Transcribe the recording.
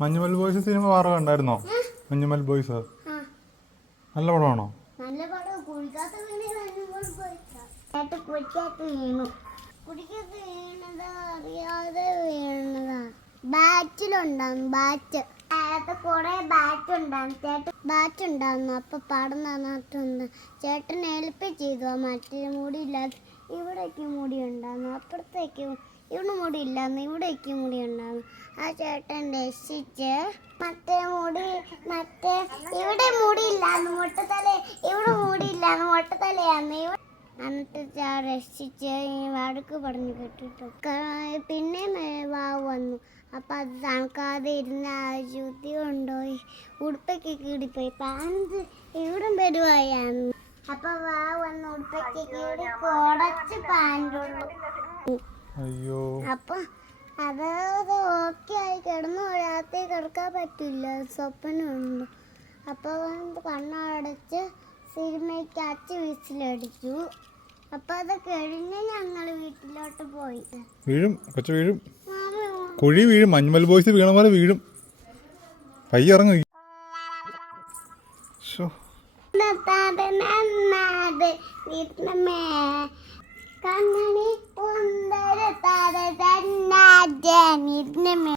Manjummel boys cinema വേറെ കണ്ടായിരുന്നോ? Manjummel Boys. നല്ല പടമാണോ? വീണ് ചേട്ടൻ ബാറ്റ് കുറെ ബാറ്റ് ചേട്ടൻ ബാറ്റ് ഉണ്ടായിരുന്നു. അപ്പൊ പടം നന്നായിട്ടുണ്ട് ചേട്ടൻ ഹെൽപ്പ് ചെയ്തു. മറ്റേ മുടി ഇല്ലാത്ത ഇവിടേക്ക് മുടി ഉണ്ടായിരുന്നു അപ്പുറത്തേക്ക് ഇവിടെ മുടി ഇല്ലായിരുന്നു ഇവിടേക്ക് മുടി ഉണ്ടായിരുന്നു ആ ചേട്ടൻ രക്ഷിച്ച് മറ്റേ മുടി മറ്റേ ഇവിടെ മുടി ഇല്ലാന്ന് മുട്ടത്തല ഇവിടെ മുടി ഇല്ലാന്ന് മുട്ടത്തലയാന്ന് ഇവിടെ എന്നിട്ട് ചാ രക്ഷിച്ച് വടക്ക് പറഞ്ഞു കേട്ടിട്ട്. പിന്നെ വാവ് വന്നു. അപ്പം അത് തണുക്കാതെ ഇരുന്ന് ആശുപത്രി കൊണ്ടുപോയി ഉടുപ്പൊക്കെ കീടിപ്പോയി പാൻസ് ഇവിടം വരുവായിരുന്നു. അപ്പൊ വാ വന്ന് ഉടുപ്പൊക്കെ കീടി കുടച്ച് പാന്റുള്ളൂ അയ്യോ. അപ്പൊ അത് ഓക്കെ ആയി കിടന്നു. രാത്രി കിടക്കാൻ പറ്റില്ല. സ്വപ്നമുണ്ട്. അപ്പൊ കണ്ണടച്ച് സിനിമയ്ക്ക് അച്ഛ വിസിലടിച്ചു. അപ്പൊ അത് കഴിഞ്ഞ് ഞങ്ങൾ വീട്ടിലോട്ട് പോയി. വീഴും. കൊച്ചു വീഴും. കുഴി വീഴും. മഞ്ഞുമൽ ബോയ്സ് വീണ പോലെ വീഴും. പയ്യ ഇറങ്ങും. നിന്നമേ കണ്ണണി ഉണ്ടര താര നിന്നമേ